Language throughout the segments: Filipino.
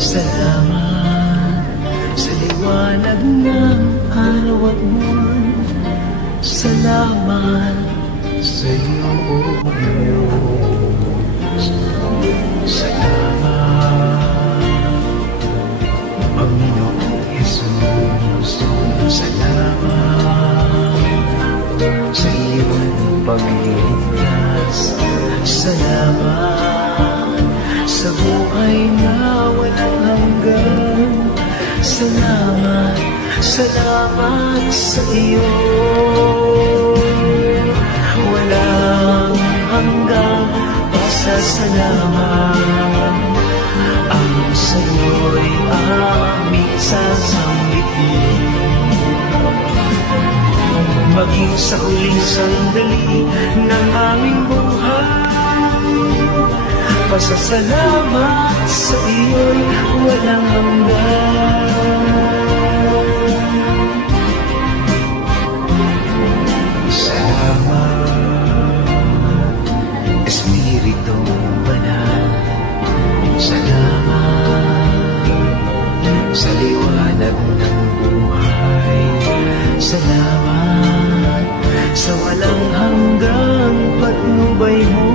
Salamat sa liwanag ng araw at buwan. Salamat sa iyo, O Diyos. Salamat, Panginoong Jesus. Salamat sa iyong pagliligtas. Salamat sa buhay na walang hanggan. Salamat, salamat sa iyo. Walang hanggang pasasalamat. Ang sa'yo'y aming sasambitin. Maging sa huling sandali ng aming buhay, pasasalamat sa iyo'y walang hanggan. Salamat, Espiritu Banal. Salamat sa liwanag ng buhay. Salamat sa walang hanggang patnubay mo.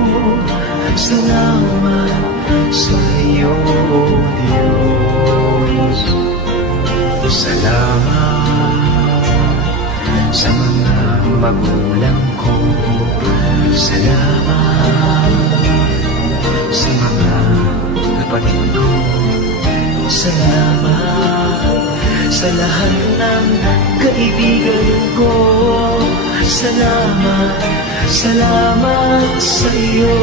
Salamat sa iyo, Diyos. Salamat sa mga magulang ko. Salamat sa mga kapatid ko. Salamat sa lahat ng kaibigan ko. Salamat, salamat sa iyo.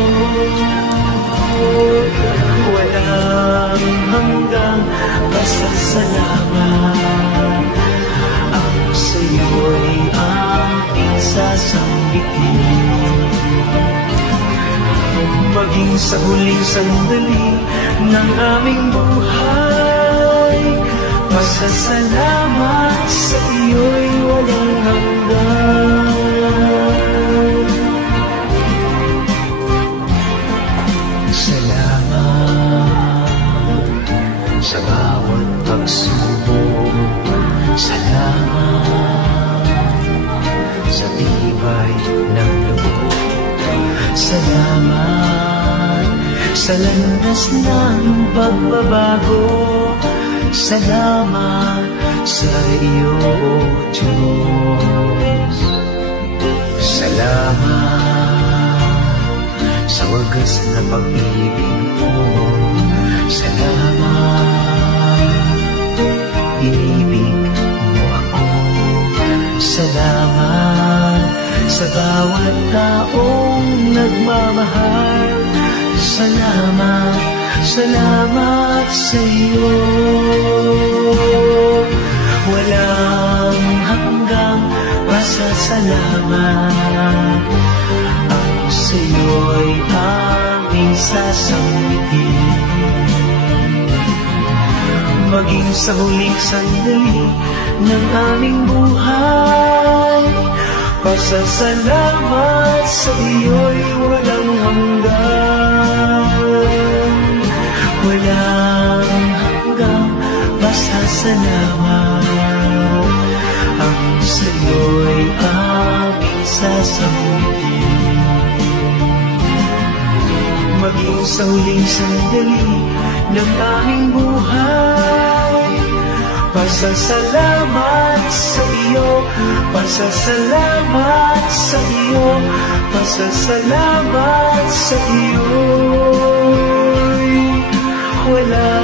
Walang hanggang pasasalamat. Ang sa iyo'y aking sasambitin. Maging sa huling sandali ng aming buhay, pasasalamat sa iyo'y walang hanggan. Salamat sa bawat pagsubok. Salamat sa tibay ng loob. Salamat sa landas ng pagbabago. Salamat sa iyo, Diyos. Salamat sa wagas na pag-ibig mo. Salamat, inibig mo ako. Salamat sa bawat taong nagmamahal. Salamat, salamat sa iyo. Walang hanggang pasasalamat. Ang sa iyo'y aming sasambitin. Maging sa huling sandali ng aming buhay, pasasalamat sa iyo'y walang hanggan. Walang hanggang pasasalamat. Ang sa iyo'y aming sasambitin. Maging sa huling sandali ng aming buhay, pasasalamat sa iyo, pasasalamat sa iyo, pasasalamat sa iyo. Wala